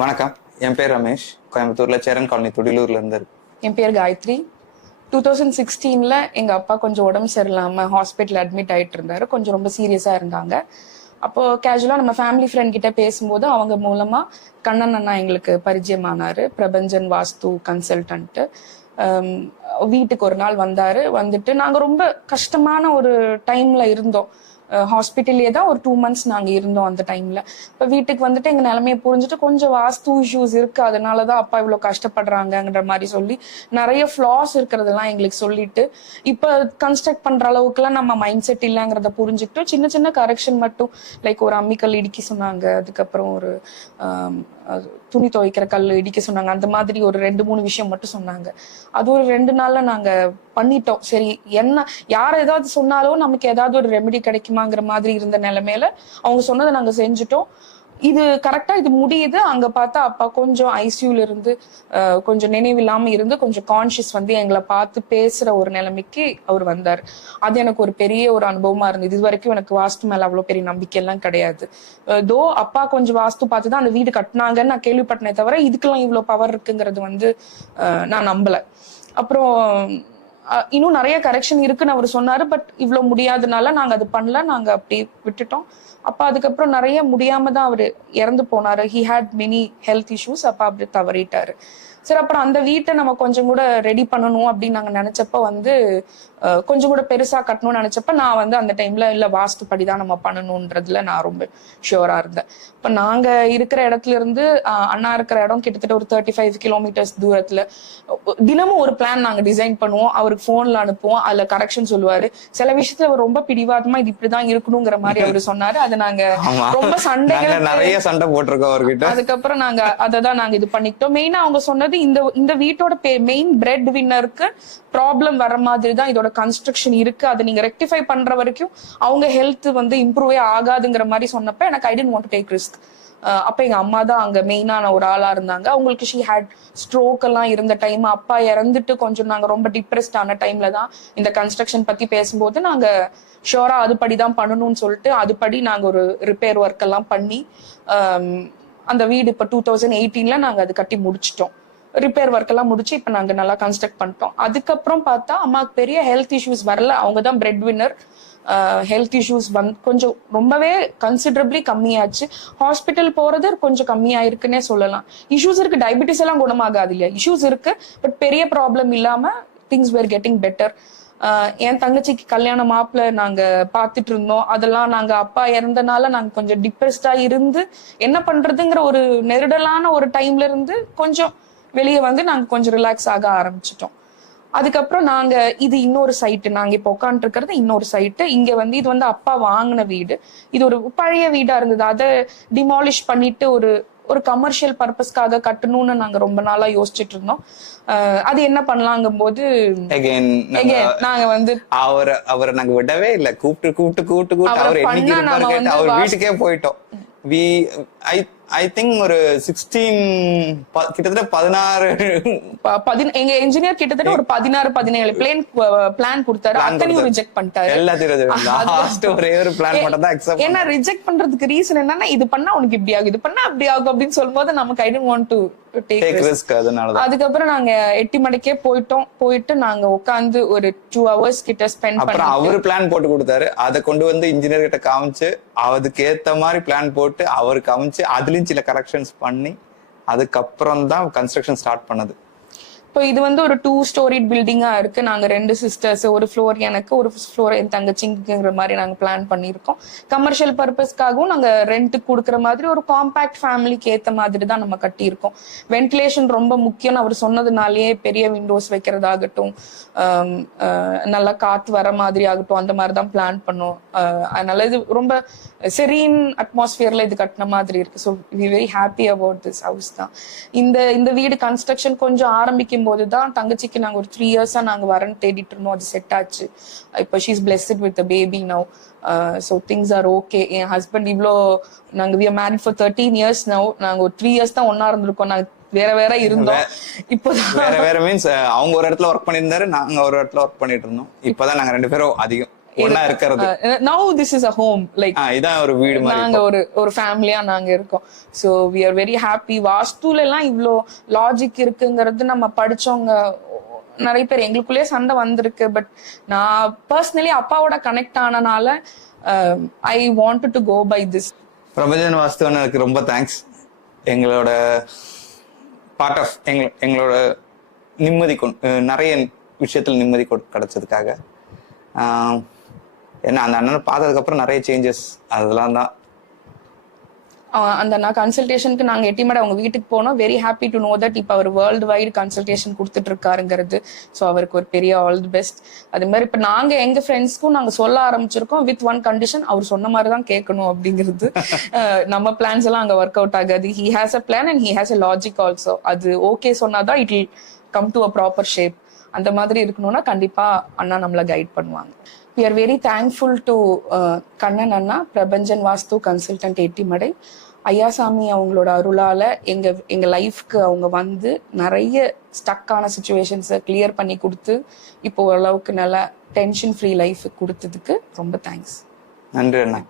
வணக்கம். என் பேர் ரமேஷ். கோயம்புத்தூர்ல சேரன் காலனி துடிலூர்ல இருந்து என் பேர் காயத்ரி. டூ தௌசண்ட் சிக்ஸ்டீன்ல எங்க அப்பா கொஞ்சம் உடம்பு சரியில்லாம ஹாஸ்பிட்டல் அட்மிட் ஆயிட்டு இருந்தாரு. கொஞ்சம் ரொம்ப சீரியஸாக இருந்தாங்க. அப்போ கேஷுவலாக நம்ம ஃபேமிலி ஃப்ரெண்ட் கிட்ட பேசும்போது அவங்க மூலமா கண்ணன் அண்ணா எங்களுக்கு பரிச்சயமானாரு. பிரபஞ்சன் வாஸ்து கன்சல்டன்ட்டு வீட்டுக்கு ஒரு நாள் வந்தாரு. வந்துட்டு நாங்கள் ரொம்ப கஷ்டமான ஒரு டைம்ல இருந்தோம். ஹாஸ்பிட்டல்லே தான் ஒரு டூ மந்த்ஸ் நாங்கள் இருந்தோம் அந்த டைம்ல இப்போ வீட்டுக்கு வந்துட்டு எங்கள் நிலமையை புரிஞ்சுட்டு கொஞ்சம் வாஸ்து இஷ்யூஸ் இருக்கு. அதனால தான் அப்பா இவ்வளோ கஷ்டப்படுறாங்கன்ற மாதிரி சொல்லி நிறைய ஃப்ளாஸ் இருக்கிறதெல்லாம் எங்களுக்கு சொல்லிட்டு இப்போ கன்ஸ்ட்ரக்ட் பண்ற அளவுக்குலாம் நம்ம மைண்ட் செட் இல்லைங்கிறத புரிஞ்சுக்கிட்டு சின்ன சின்ன கரெக்ஷன் மட்டும் லைக் ஒரு அம்மிக்கல் இடுக்கி சொன்னாங்க அதுக்கப்புறம் ஒரு துணி துவைக்கிற கல் இடிக்க சொன்னாங்க. அந்த மாதிரி ஒரு ரெண்டு மூணு விஷயம் மட்டும் சொன்னாங்க. அது ஒரு ரெண்டு நாள்ல நாங்க பண்ணிட்டோம். சரி என்ன யார் ஏதாவது சொன்னாலும் நமக்கு ஏதாவது ஒரு ரெமெடி கிடைக்குமாங்கிற மாதிரி இருந்த நிலைமையில அவங்க சொன்னதை நாங்க செஞ்சுட்டோம். இது கரெக்டா இது முடியுது. அங்க பார்த்தா அப்பா கொஞ்சம் ஐசியூல இருந்து கொஞ்சம் நினைவில்லாம இருந்து கொஞ்சம் கான்ஷியஸ் வந்து எங்களை பார்த்து பேசுற ஒரு நிலைமைக்கு அவர் வந்தார். அது எனக்கு ஒரு பெரிய ஒரு அனுபவமா இருந்தது. இது வரைக்கும் எனக்கு வாஸ்து மேல அவ்வளவு பெரிய நம்பிக்கை எல்லாம் கிடையாது. தோ அப்பா கொஞ்சம் வாஸ்து பார்த்து தான் அந்த வீடு கட்டினாங்கன்னு நான் கேள்விப்பட்டனே தவிர இதுக்கெல்லாம் இவ்வளவு பவர் இருக்குங்கிறது வந்து நான் நம்பல. அப்புறம் இன்னும் நிறைய கரெக்ஷன் இருக்குன்னு அவர் சொன்னாரு பட் இவ்வளவு முடியாதனால நாங்க அது பண்ணல. நாங்க அப்படியே விட்டுட்டோம். அப்ப அதுக்கப்புறம் நிறைய முடியாம தான் அவரு இறந்து போனாரு. He had many health issues அப்ப அப்படி தவறிட்டாரு. சரி அப்புறம் அந்த வீட்டை நம்ம கொஞ்சம் கூட ரெடி பண்ணணும் அப்படின்னு நாங்க நினைச்சப்ப வந்து கொஞ்சம் கூட பெருசா கட்டணும்னு நினைச்சப்ப நான் வந்து அந்த டைம்ல இல்ல வாஸ்துப்படி தான் நம்ம பண்ணணும்ன்றதுல நான் ரொம்ப ஷியோரா இருந்தேன். இப்ப நாங்க இருக்கிற இடத்துல இருந்து அண்ணா இருக்கிற இடம் கிட்டத்தட்ட ஒரு தேர்ட்டி ஃபைவ் கிலோமீட்டர்ஸ் தூரத்துல தினமும் ஒரு பிளான் நாங்க டிசைன் பண்ணுவோம். அவருக்கு போன்ல அனுப்புவோம். அதுல கரெக்ஷன் சொல்லுவாரு. சில விஷயத்துல அவர் ரொம்ப பிடிவாதமா இது இப்படிதான் இருக்கணுங்கிற மாதிரி அவரு சொன்னாரு. அதை நாங்க ரொம்ப சண்டைகள் நிறைய சண்டை போட்டிருக்கோம் அவர்கிட்ட. அதுக்கப்புறம் நாங்க அதை தான் நாங்க இது பண்ணிக்கிட்டோம். மெயினா அவங்க சொன்னது இந்த இந்த வீட்டோட மெயின் பிரெட் வின்னருக்கு ப்ராப்ளம் வர மாதிரி தான் இதோட கன்ஸ்ட்ரக்ஷன் இருக்கு. அதை நீங்க ரெக்டிஃபை பண்ற வரைக்கும் அவங்க ஹெல்த் வந்து இம்ப்ரூவே ஆகாதுங்கிற மாதிரி சொன்னப்ப எனக்கு I didn't want take risk அப்ப எங்க அம்மா தான் அங்க மெயினான ஒரு ஆளா இருந்தாங்க. அவங்களுக்கு ஷீ ஹேட் ஸ்ட்ரோக் எல்லாம் இருந்த டைம் அப்பா இறந்துட்டு கொஞ்சம் நாங்க ரொம்ப டிப்ரெஸ்ட் ஆன டைம்ல தான் இந்த கன்ஸ்ட்ரக்ஷன் பத்தி பேசும்போது நாங்க ஷோரா அதுபடி தான் பண்ணணும்னு சொல்லிட்டு அதுபடி நாங்க ஒரு ரிப்பேர் ஒர்க் எல்லாம் பண்ணி அந்த வீடு இப்ப டூ தௌசண்ட் எயிட்டீன்ல நாங்க அது கட்டி முடிச்சிட்டோம். ரிப்பேர் ஒர்க் எல்லாம் முடிச்சு இப்ப நாங்க நல்லா கன்ஸ்ட்ரக்ட் பண்ணிட்டோம். அதுக்கப்புறம் பார்த்தா அம்மாவுக்கு பெரிய ஹெல்த் இஷ்யூஸ் வரல. அவங்க தான் பிரெட் வின்னர் ஹெல்த் இஷ்யூஸ் வந்து கொஞ்சம் ரொம்பவே கன்சிடரபிளி கம்மியாச்சு. ஹாஸ்பிட்டல் போறது கொஞ்சம் கம்மியாயிருக்குன்னே சொல்லலாம். இஷ்யூஸ் இருக்கு. டயபிட்டிஸ் எல்லாம் குணமாகாது இல்லையா? இஷ்யூஸ் இருக்கு. பட் பெரிய ப்ராப்ளம் இல்லாம திங்ஸ் வேர் கெட்டிங் பெட்டர் என் தங்கச்சிக்கு கல்யாண மாப்பிள்ள நாங்க பாத்துட்டு இருந்தோம். அதெல்லாம் நாங்க அப்பா இறந்தனால நாங்க கொஞ்சம் டிப்ரெஸ்டா இருந்து என்ன பண்றதுங்கிற ஒரு நெருடலான ஒரு டைம்ல இருந்து கொஞ்சம் வெளியே வந்து நாங்க கொஞ்சம் ரிலாக்ஸ் ஆக ஆரம்பிச்சிட்டோம். அதுக்கப்புறம் நாங்க இது இன்னொரு சைட்டு நாங்க இப்ப உட்காந்துட்டு இருக்கிறது இன்னொரு சைட்டு இங்க வந்து இது வந்து அப்பா வாங்கின வீடு. இது ஒரு பழைய வீடா இருந்தது. அதை டிமாலிஷ் பண்ணிட்டு ஒரு ஒரு கமர்ஷியல் பர்பஸ்க்காக கட்டணும்னு நாங்க ரொம்ப நாளா யோசிச்சுட்டு இருந்தோம். அது என்ன பண்ணலாங்கும் போது நாங்க வந்து அவரை அவரை நாங்க விடவே இல்ல. கூப்பிட்டு கூப்பிட்டு கூப்பிட்டு கூப்பிட்டு அவரை வீட்டுக்கே போயிட்டோம். வி ஐ ஐ திங்க் ஒரு சிக்ஸ்டீன் கிட்டத்தட்ட பதினாறு. எங்க என்ஜினியர் கிட்டத்தட்ட ஒரு பதினாறு பதினேழு பிளேன் பிளான் கொடுத்தாரு. அத்தனையும். ரிஜெக்ட் பண்ணிட்டாரு. எல்லாத்தையும் ஒரே ஒரு பிளான் மட்டும் தான் அக்செப்ட் ஏன்னா ரிஜெக்ட் பண்றதுக்கு ரீசன் என்னன்னா இது பண்ணா உனக்கு இப்படி ஆகும் இது பண்ணா அப்படி ஆகும் அப்படின்னு சொல்லும்போது நமக்கு I don't want to take risk அதுக்கப்புறம் நாங்க எட்டி மணிக்கே போயிட்டோம். போயிட்டு நாங்க உட்காந்து ஒரு டூ ஹவர்ஸ் கிட்ட ஸ்பெண்ட் அப்புறம் பண்ணி அவரு பிளான் போட்டு கொடுத்தாரு. அதை கொண்டு வந்து இன்ஜினியர் கிட்ட காமிச்சு அதுக்கு ஏத்த மாதிரி பிளான் போட்டு அவர் காமிச்சு அதுலயும் சில கரெக்ஷன்ஸ் பண்ணி அதுக்கப்புறம் தான் கன்ஸ்ட்ரக்ஷன் ஸ்டார்ட் பண்ணது. இப்போ இது வந்து ஒரு டூ ஸ்டோரி பில்டிங்கா இருக்கு. நாங்க ரெண்டு சிஸ்டர்ஸ் ஒரு ஃப்ளோர் எனக்கு ஒரு ஃப்ளோர் என் தங்கச்சிங்கிற மாதிரி நாங்க பிளான் பண்ணியிருக்கோம். கமர்ஷியல் பர்பஸ்க்காகவும் நாங்க ரெண்ட் கொடுக்குற மாதிரி ஒரு காம்பாக்ட் ஃபேமிலிக்கு ஏத்த மாதிரி தான் நம்ம கட்டியிருக்கோம். வென்டிலேஷன் ரொம்ப முக்கியம்னு அவர் சொன்னதுனாலேயே பெரிய விண்டோஸ் வைக்கிறதாகட்டும் நல்லா காத்து வர மாதிரி ஆகட்டும் அந்த மாதிரி தான் பிளான் பண்ணோம். அதனால இது ரொம்ப செரீன் அட்மாஸ்பியர்ல இது கட்டின மாதிரி இருக்கு. So we very happy about this house தான். இந்த இந்த வீடு கன்ஸ்ட்ரக்ஷன் கொஞ்சம் ஆரம்பிக்கும் போது தான் தங்கச்சிக்கு நாங்க ஒரு த்ரீ இயர்ஸா நாங்க வரன்னு தேடிட்டு இருந்தோம். அது செட் ஆச்சு. இப்போ she's blessed with baby now so things are okay N husband இவ்வளோ நாங்க we married for thirteen years now நாங்க ஒரு த்ரீ இயர்ஸ் தான் ஒன்னா இருந்திருக்கோம். நாங்க வேற வேற இருந்தோம். இப்போ வேற வேற மீன்ஸ் uh, அவங்க ஒரு இடத்துல ஒர்க் பண்ணியிருந்தாரு நாங்க ஒரு இடத்துல ஒர்க் பண்ணிட்டு இருந்தோம். இப்பதான் நாங்க ரெண்டு பேரும் அதிகம் ஒன்னா இருக்கிறது. Now this is a home like இதான் ஒரு வீடு நாங்க ஒரு ஒரு ஃபேமிலியா நாங்க இருக்கோம். So we are very happy வாஸ்துல எல்லாம் இவ்ளோ லாஜிக் இருக்குங்கிறது நம்ம படிச்சவங்க நிறைய பேர் எங்களுக்குள்ளேயே சண்டை வந்திருக்கு. பட் நான் பர்சனலி அப்பாவோட connect ஆனனால I want to go by this Prabanjan வாஸ்துவனுக்கு ரொம்ப தேங்க்ஸ் எங்களோட பார்ட் ஆஃப் எங்க எங்களோட நிம்மதி நிறைய விஷயத்துல நிம்மதி கிடைச்சதுக்காக. ஆஹ் ஏன்னா அந்த அண்ணனை பார்த்ததுக்கப்புறம் நிறைய சேஞ்சஸ் அதெல்லாம் தான். அந்த நான் கன்சல்டேஷனுக்கு நாங்க எட்டிமேட அவங்க வீட்டுக்கு போனோம். Very happy to know that இப்போ அவர் வேர்ல்டு வைடு கன்சல்டேஷன் கொடுத்துட்டு இருக்காருங்கிறது ஸோ அவருக்கு ஒரு பெரிய ஆல் தி பெஸ்ட் அது மாதிரி இப்போ நாங்க எங்க ஃப்ரெண்ட்ஸ்க்கும் நாங்க சொல்ல ஆரம்பிச்சிருக்கோம். வித் ஒன் கண்டிஷன் அவர் சொன்ன மாதிரி தான் கேட்கணும் அப்படிங்கிறது. நம்ம பிளான்ஸ் எல்லாம் அங்க ஒர்க் அவுட் ஆகாது. He has a plan and he has a logic also அது ஓகே சொன்னாதான் it will come to a proper shape அந்த மாதிரி இருக்கணும்னா கண்டிப்பா அண்ணா நம்மள கைட் பண்ணுவாங்க. We are very thankful to Kannan Anna Prabanjan vastu consultant Ettimadai Ayyasamy அவங்களோட அருளால எங்க எங்க லைஃப்க்கு அவங்க வந்து நிறைய ஸ்டக்கான சுச்சுவேஷன்ஸை கிளியர் பண்ணி கொடுத்து இப்போ ஓரளவுக்கு நல்லா டென்ஷன் ஃப்ரீ லைஃப் கொடுத்ததுக்கு ரொம்ப தேங்க்ஸ் நன்றி அண்ணா.